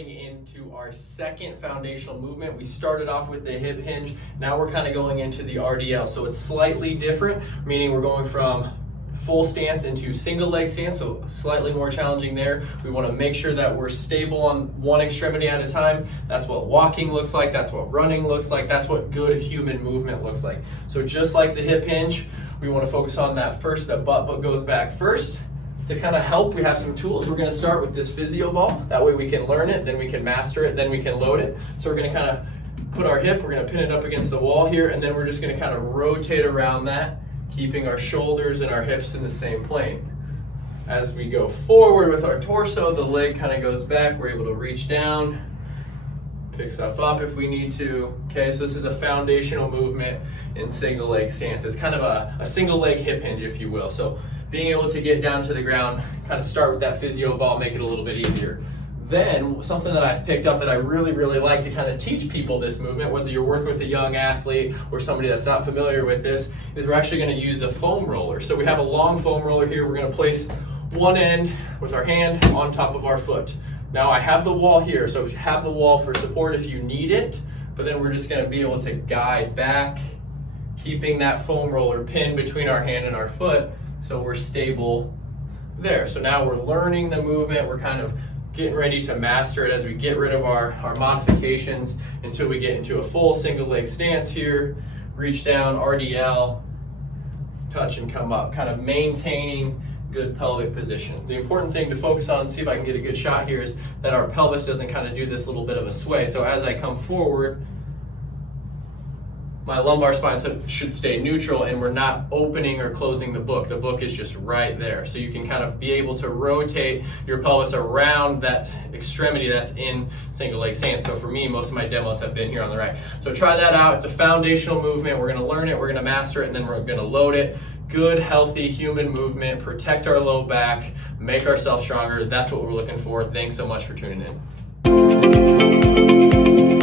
jumping into our second foundational movement. We started off with the hip hinge. Now we're kind of going into the RDL. So it's slightly different, meaning we're going from full stance into single leg stance, so slightly more challenging there. We want to make sure that we're stable on one extremity at a time. That's what walking looks like, that's what running looks like, that's what good human movement looks like. So just like the hip hinge, we want to focus on that first, the butt goes back first. To kind of help, we have some tools. We're going to start with this Physio ball. That way we can learn it, then we can master it, then we can load it. So we're going to kind of put our hip, we're going to pin it up against the wall here, and then we're just going to kind of rotate around that, keeping our shoulders and our hips in the same plane. As we go forward with our torso, the leg kind of goes back. We're able to reach down, pick stuff up if we need to. Okay, so this is a foundational movement in single leg stance. It's kind of a single leg hip hinge, if you will. So being able to get down to the ground, kind of start with that Physio ball, make it a little bit easier. Then, something that I've picked up that I really, really like to kind of teach people this movement, whether you're working with a young athlete or somebody that's not familiar with this, is we're actually going to use a foam roller. So we have a long foam roller here. We're going to place one end with our hand on top of our foot. Now I have the wall here, so we have the wall for support if you need it, but then we're just going to be able to guide back, keeping that foam roller pinned between our hand and our foot, so we're stable there. So now we're learning the movement, we're kind of getting ready to master it as we get rid of our modifications until we get into a full single leg stance here. Reach down, RDL, touch and come up, kind of maintaining good pelvic position. The important thing to focus on, see if I can get a good shot here, is that our pelvis doesn't kind of do this little bit of a sway. So as I come forward, my lumbar spine should stay neutral and we're not opening or closing the book. The book is just right there. So you can kind of be able to rotate your pelvis around that extremity that's in single leg stance. So for me, most of my demos have been here on the right. So try that out. It's a foundational movement. We're going to learn it, we're going to master it, and then we're going to load it. Good, healthy human movement, protect our low back, make ourselves stronger. That's what we're looking for. Thanks so much for tuning in.